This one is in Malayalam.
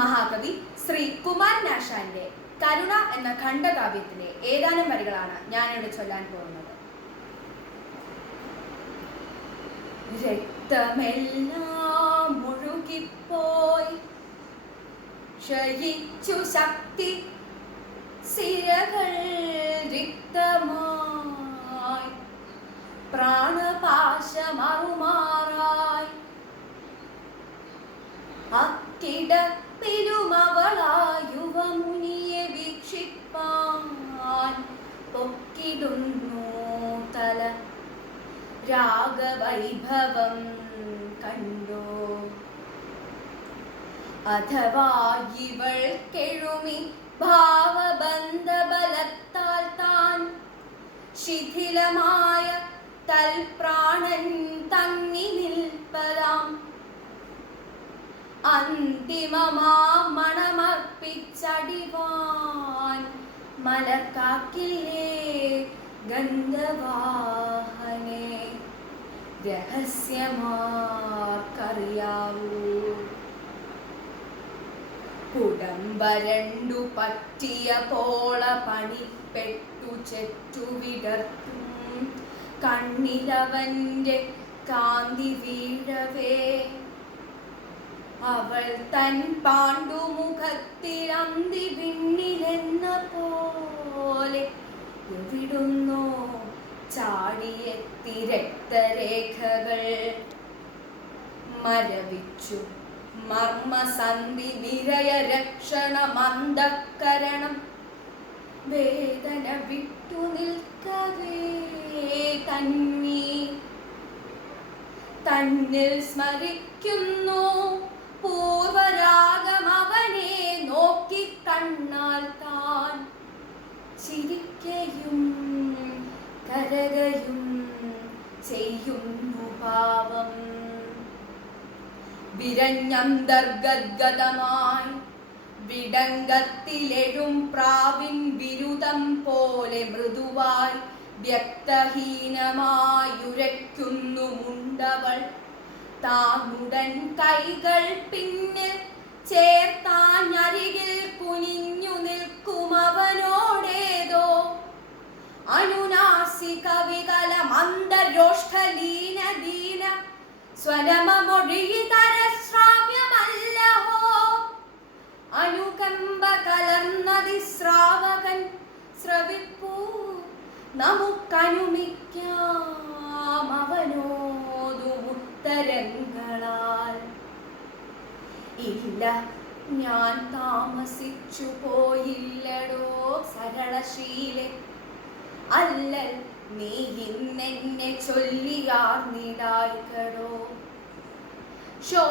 മഹാകവി ശ്രീ കുമാരനാശാന്റെ കരുണ എന്ന ഖണ്ഡകാവ്യത്തിലെ ഏതാനും വരികളാണ് ഞാനിവിടെ ചൊല്ലാൻ പോകുന്നത്. രക്തമെല്ലാം ക്ഷയിച്ചു ശക്തി. സിരകൾ റിക്തമായി അക്കിടപ്പിലുമവളായുവമുനിയെ വീക്ഷിപ്പാൻ പൊക്കിടുന്നു തല. രാഗവൈഭവം കണ്ടോ. അഥവാ ഇവൾ കെഴുമി ഭാവബന്ധബലത്താൽ താൻ ശിഥിലമായ തൽപ്രാണൻ തങ്ങി നിൽപ്പതാം അന്തിമമാ മണമർപ്പിച്ചടിവാൻ മലക്കാക്കില്ലേ ഗന്ധവാഹനെ രഹസ്യമാർക്കറിയാവൂ. കുടംബരണ്ടു പറ്റിയ പോള പണിപ്പെട്ടു ചെറ്റുവിടർത്തും കണ്ണിലവന്റെ കാന്തി വീഴവേ അവൾ തൻ പാണ്ഡുമുഖത്തിൽ അന്തി വിണ്ണിലെന്ന പോലെ എവിടുന്നോ ചാടിയെത്തി രക്തരേഖകൾ മരവിച്ചു. മർമ്മസന്ധി നിരയ രക്ഷണ മന്ദക്കരണം. വേദന വിട്ടു നിൽക്കവേ തന്നി തന്നിൽ സ്മരിക്കുന്നു പൂർവരാഗം അവനെ നോക്കി കണ്ണാൽ താൻ ചിരിക്കയും കരകയും ചെയ്യുന്നു പാവം. വിരഞ്ഞന്തർഗദ്ഗതമായി വിടങ്കത്തിലെഴും പ്രാവിൻ ബിരുദം പോലെ മൃദുവായി വ്യക്തഹീനമായുരയ്ക്കുന്നു താനുടൻ കൈകൾ പിന്നിൽ ചേർത്താഞ്ഞരികിൽ കുനിഞ്ഞു നിൽക്കും അവനോടേതോ അനുനാസിക വികല മന്ദരോഷ്ഠലീന ദീന സ്വരമൊഴിതര ശ്രാവ്യമല്ലഹോ അനുകമ്പ കലർന്നതി ശ്രാവകൻ ശ്രവിപ്പൂ നമുക്കനുമിക്കാം അവനോതു ഉത്തരങ്ങളാൽ ഇല്ല ഞാൻ താമസിച്ചു പോയില്ലടോ സരളശീലെ. അല്ലൽ നീ ഇന്നെന്നെ ചൊല്ലിയാർന്നിടായിക്കടോ ശോ